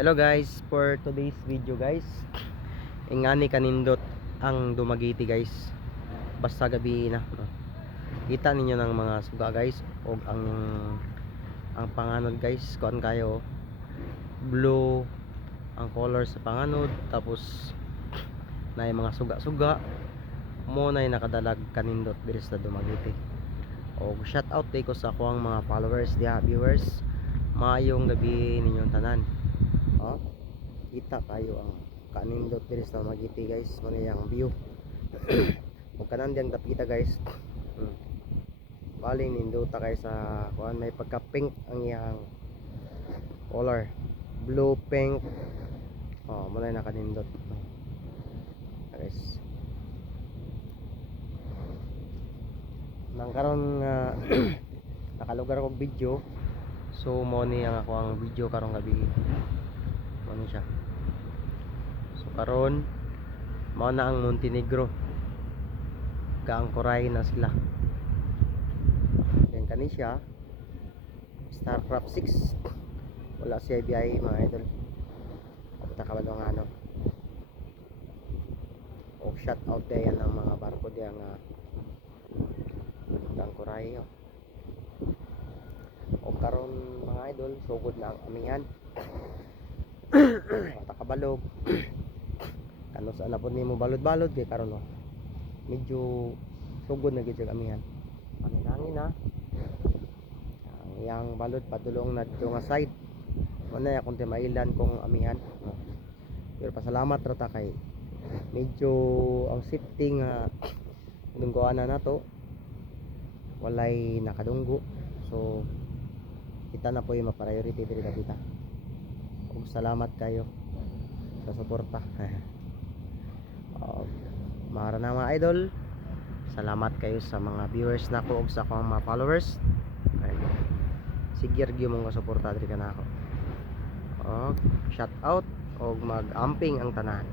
Hello guys, for today's video guys, ingani kanindot ang Dumaguete guys. Basta gabi na. Kita ninyo ng mga suga guys o ang panganod guys, kuan kayo blue ang color sa panganod, tapos na yung mga suga-suga mo na yung nakadalag kanindot diri sa Dumaguete. O shout out day ko sa akong mga followers diha, viewers. Maayong gabi ninyong tanan. Kita kayo ang kanindot diri sa Dumaguete guys, mo yang view. Ug kanan diyang dapita guys. Baling nindota kay sa kuan, may pagka pink ang iyang color, blue pink. Mo na nakanindot guys. Nang karon nga nakalugar og video, so mo ni ang ako ang video karong gabi. Mo ni siya. So karon mao na ang Montenegro, gaangkoray na sila. Yan kani siya Starcraft 6, wala si IBI mga idol. Punta ka ba ng ano, o shut out day yan ang mga barko diyan nga gaangkoray. O karon mga idol, sugod na ang amihan. Takabalog kano sa napod nimo balod-balod kay karon medyo sugod na gid sa amihan. Hangin na ang iyang balod padulong na dito nga side. Wala ya kunti mailan kong amihan. Pero pasalamat ra ta kay medyo ang safety nga dunggoan na nato walay nakadunggo. So kita na po yung ma-priority diri kita. Ug salamat kayo sa suporta. Mara na mga idol, salamat kayo sa mga viewers nako ug sa akong mga followers. Sige gyud mong suporta diri kana ako. Shout out og mag-amping ang tanan.